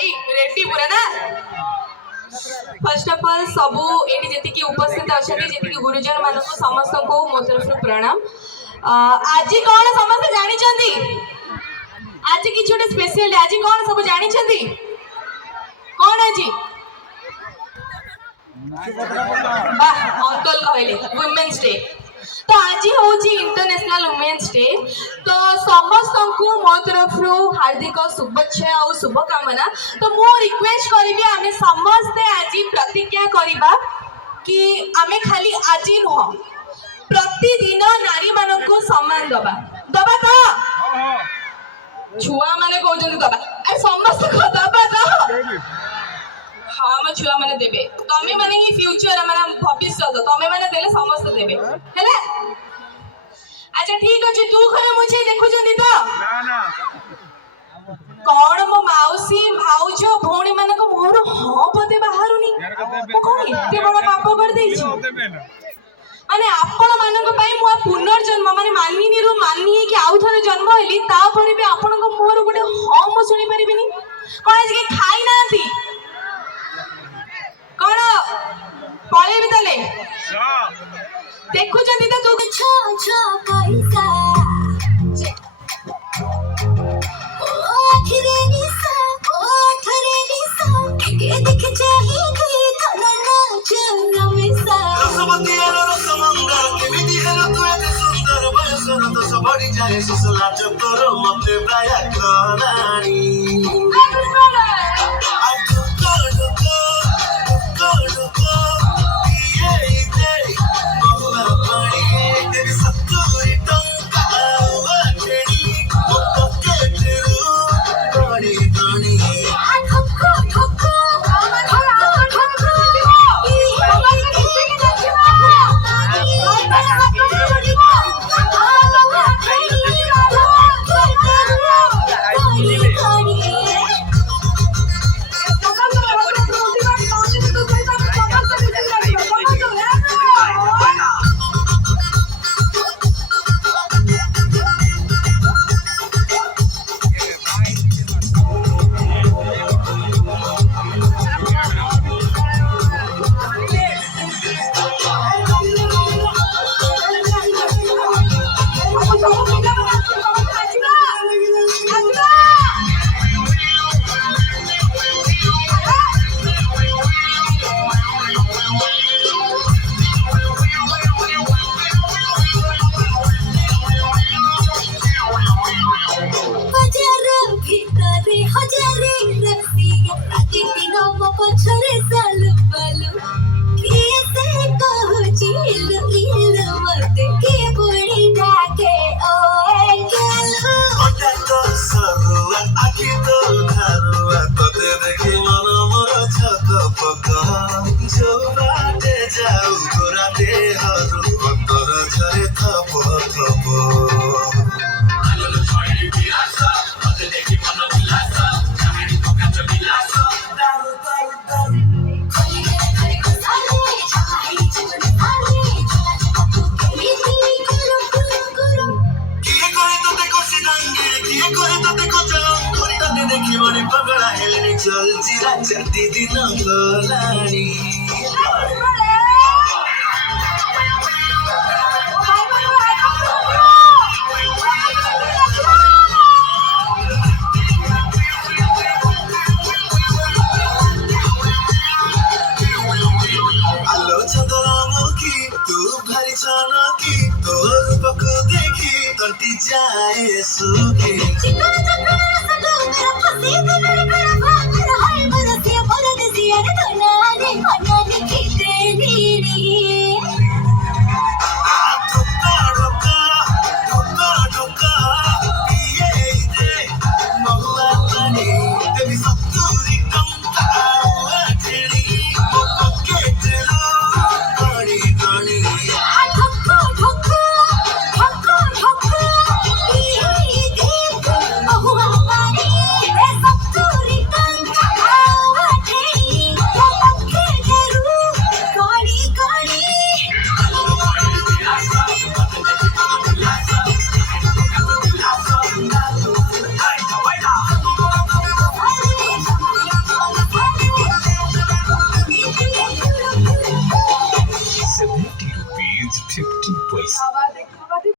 भाई रेडी पूरा ना फर्स्ट ऑफ ऑल सबू एटी जेतिकी उपस्थित अछथि जेतिकी गुरुजन मानको समस्त को मो तरफ प्रणाम। आज कौन समस्त जानी चंदी आज कि छोटे स्पेशल आज कौन सब जानी चंदी कौन आज वाह अंकल कहले वुमेन्स डे तो आज हूँ इंटरनेशनल वुमेन्स डे तो समस्त को मो तरफ हार्दिक शुभेच्छा और शुभकामना। तो मु रिक्वेस्ट करी आमे समस्ते आज प्रतिज्ञा करबा कि आमे खाली आज नुह प्रतिदिन नारी मान को सम्मान दबा दबा तो छुआ माने कहते दबा अरे समस्त को दबा तो हाँ मैं छुआ मैंने देबे तमे माने ही फ्यूचर हमारा भविष्य तो तमे माने देले समस्त देबे हैला। अच्छा ठीक अछि तू खरे मुझे देखु जंदी तो ना ना कौन मो माउसी भाउज भौणी माने को मोर हां पते बाहरुनी ओ कोन एते बड़ पाप कर देई छी माने आपण मानक पई मु पुनर्जन्म माने माननीनी रु माननी कि आउ थरे जन्म हेली ता परे भी आपण को मोर गुटे हां मु सुनी परिबिनी कोन आज के खाई नांती कौन पळे भी तले देखु जंदी तो तू छो छो पैसा ओ आखिरे निसा के देख चाहे के थना नाच रमेसा रसवतिया रसमंगा के विधि हेलो तू एते सुंदर बयसर तो सबड़ी जाए सुसला चतुर मते प्राय कराणी चलती दिन गलानी आलो चंद्रमुखी तू भारी चनकी तोर रूप को देखी तंटी जाए सुखी rupees 50 paisa.